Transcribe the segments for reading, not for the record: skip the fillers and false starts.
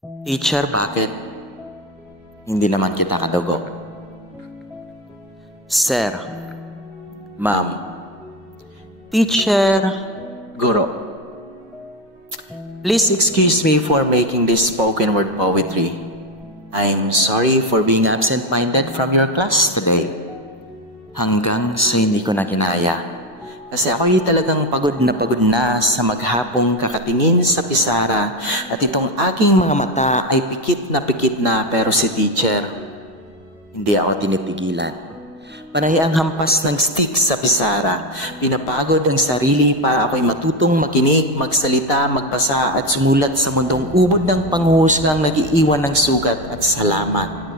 Teacher, bakit? Hindi naman kita kadugo. Sir, ma'am, teacher, guro. Please excuse me for making this spoken word poetry. I'm sorry for being absent-minded from your class today. Hanggang sa hindi ko na kinaya. Kasi ako'y talagang pagod na sa maghapong kakatingin sa pisara at itong aking mga mata ay pikit na pero si teacher, hindi ako tinitigilan. Panay ang hampas ng stick sa pisara, pinapagod ang sarili para ako'y matutong makinig, magsalita, magbasa at sumulat sa mundong ubod ng panghuhusgang nag-iiwan ng sugat at salamat.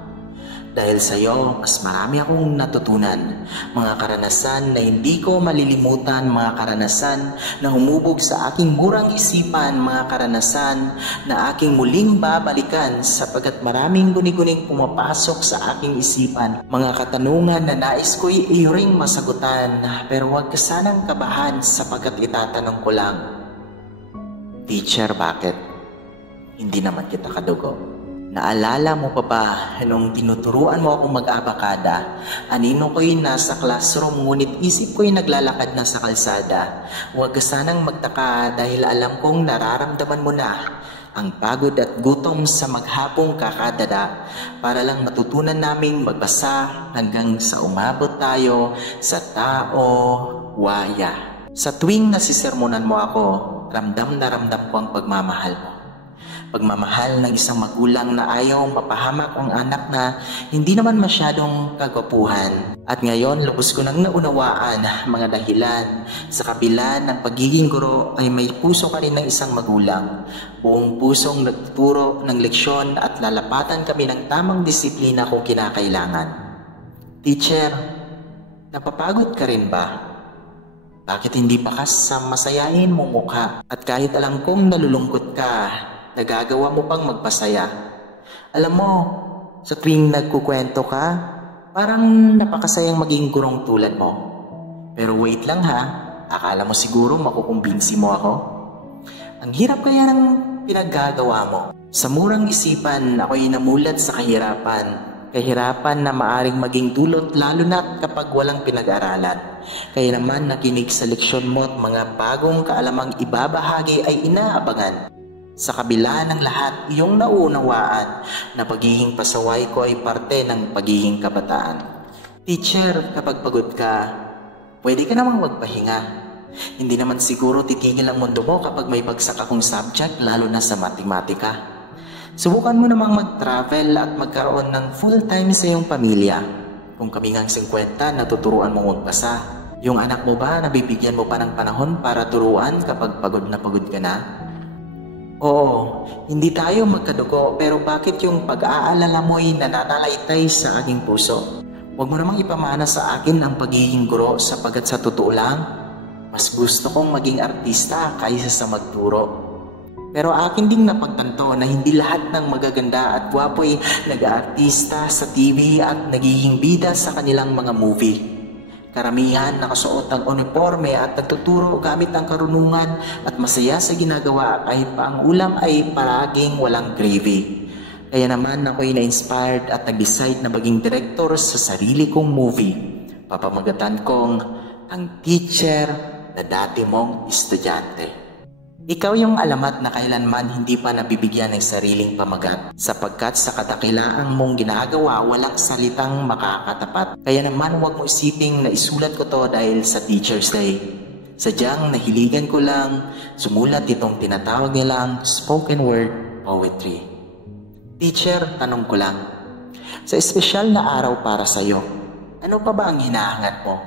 Dahil sa iyo, mas marami akong natutunan. Mga karanasan na hindi ko malilimutan, mga karanasan na humubog sa aking murang isipan, mga karanasan na aking muling babalikan sapagkat maraming guni-guning pumapasok sa aking isipan. Mga katanungan na nais ko'y iyuring masagutan, pero huwag ka sanang kabahan sapagkat itatanong ko lang, Teacher, bakit? Hindi naman kita kadugo. Naalala mo pa ba nung tinuturuan mo akong mag-abakada? Anino ko'y nasa classroom ngunit isip ko'y naglalakad na sa kalsada. Huwag ka sanang magtaka dahil alam kong nararamdaman mo na ang pagod at gutom sa maghapong kakadada para lang matutunan naming magbasa hanggang sa umabot tayo sa tao waya. Sa tuwing nasisermonan mo ako, ramdam na ramdam ko ang pagmamahal mo. Pagmamahal ng isang magulang na ayaw mapahamak ang anak na hindi naman masyadong kagwapuhan. At ngayon, lubos ko nang naunawaan mga dahilan. Sa kabila ng pagiging guro ay may puso ka rin ng isang magulang. Buong pusong nagtuturo ng leksyon at lalapatan kami ng tamang disiplina kung kinakailangan. Teacher, napapagod ka rin ba? Bakit hindi bakas sa masayahin mong mukha? At kahit alam kong nalulungkot ka, nagagawa mo pang magpasaya. Alam mo, sa tuwing nagkukwento ka, parang napakasayang maging gurong tulad mo. Pero wait lang ha, akala mo siguro makukumbinsi mo ako? Ang hirap kaya ng pinaggagawa mo. Sa murang isipan, ako'y namulat sa kahirapan. Kahirapan na maaring maging dulot lalo na kapag walang pinag-aralan. Kaya naman nakinig sa leksyon mo at mga bagong kaalamang ibabahagi ay inaabangan. Sa kabila ng lahat, iyong naunawaan na pagiging pasaway ko ay parte ng pagiging kabataan. Teacher, kapag pagod ka, pwede ka namang magpahinga. Hindi naman siguro titigil ang mundo mo kapag may bagsak akong subject, lalo na sa matematika. Subukan mo namang mag-travel at magkaroon ng full-time sa iyong pamilya. Kung kami ngang 50, natuturuan mo magbasa. Yung anak mo ba, nabibigyan mo pa ng panahon para turuan kapag pagod ka na? Oo, hindi tayo magkadugo pero bakit yung pag-aalala mo'y nananalaytay sa aking puso? Huwag mo namang ipamana sa akin ang pagiging guro sapagkat sa totoo lang, mas gusto kong maging artista kaysa sa magturo. Pero akin ding napagtanto na hindi lahat ng magaganda at gwapo'y nag-aartista sa TV at nagiging bida sa kanilang mga movie. Karamihan nakasuot ang uniforme at nagtuturo gamit ang karunungan at masaya sa ginagawa kahit pa ang ulam ay paraging walang gravy. Kaya naman ako'y na-inspired at nag-decide na maging director sa sarili kong movie. Papamagatan kong ang teacher na dati mong estudyante. Ikaw yung alamat na kailanman hindi pa nabibigyan ng sariling pamagat sapagkat sa kadakilaang mong ginagawa walang salitang makakatapat. Kaya naman huwag mo isiping na isulat ko to dahil sa Teacher's Day. Sadyang nahiligan ko lang sumulat itong tinatawag nilang spoken word poetry. Teacher, tanong ko lang, sa espesyal na araw para sa'yo, ano pa ba ang hinahangat mo?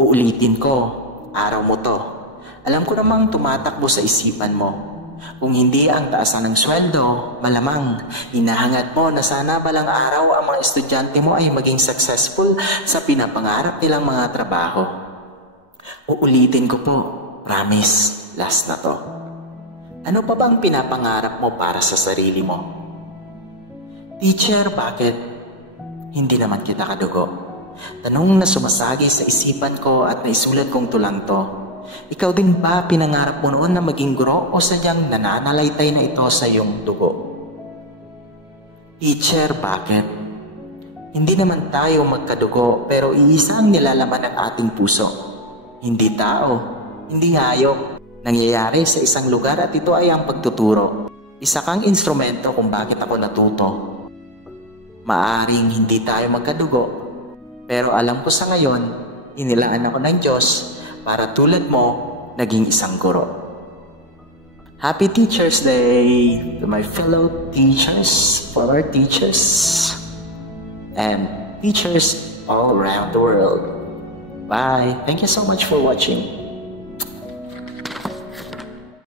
Uulitin ko, araw mo to. Alam ko namang tumatakbo sa isipan mo. Kung hindi ang taasan ng sweldo, malamang hinahangat mo na sana balang araw ang mga estudyante mo ay maging successful sa pinapangarap nilang mga trabaho. Uulitin ko po, promise, last na to. Ano pa bang pinapangarap mo para sa sarili mo? Teacher, bakit? Hindi naman kita kadugo. Tanong na sumasagi sa isipan ko at naisulat kong tulang to. Ikaw din ba pinangarap mo noon na maging guro o sadyang nananalaytay na ito sa iyong dugo? Teacher, bakit? Hindi naman tayo magkadugo pero iisa ang nilalaman ng ating puso. Hindi tao, hindi hayop. Nangyayari sa isang lugar at ito ay ang pagtuturo. Isa kang instrumento kung bakit ako natuto. Maaring hindi tayo magkadugo, pero alam ko sa ngayon, inilaan ako ng Diyos para tulad mo, naging isang guro. Happy Teacher's Day to my fellow teachers, former teachers, and teachers all around the world. Bye. Thank you so much for watching.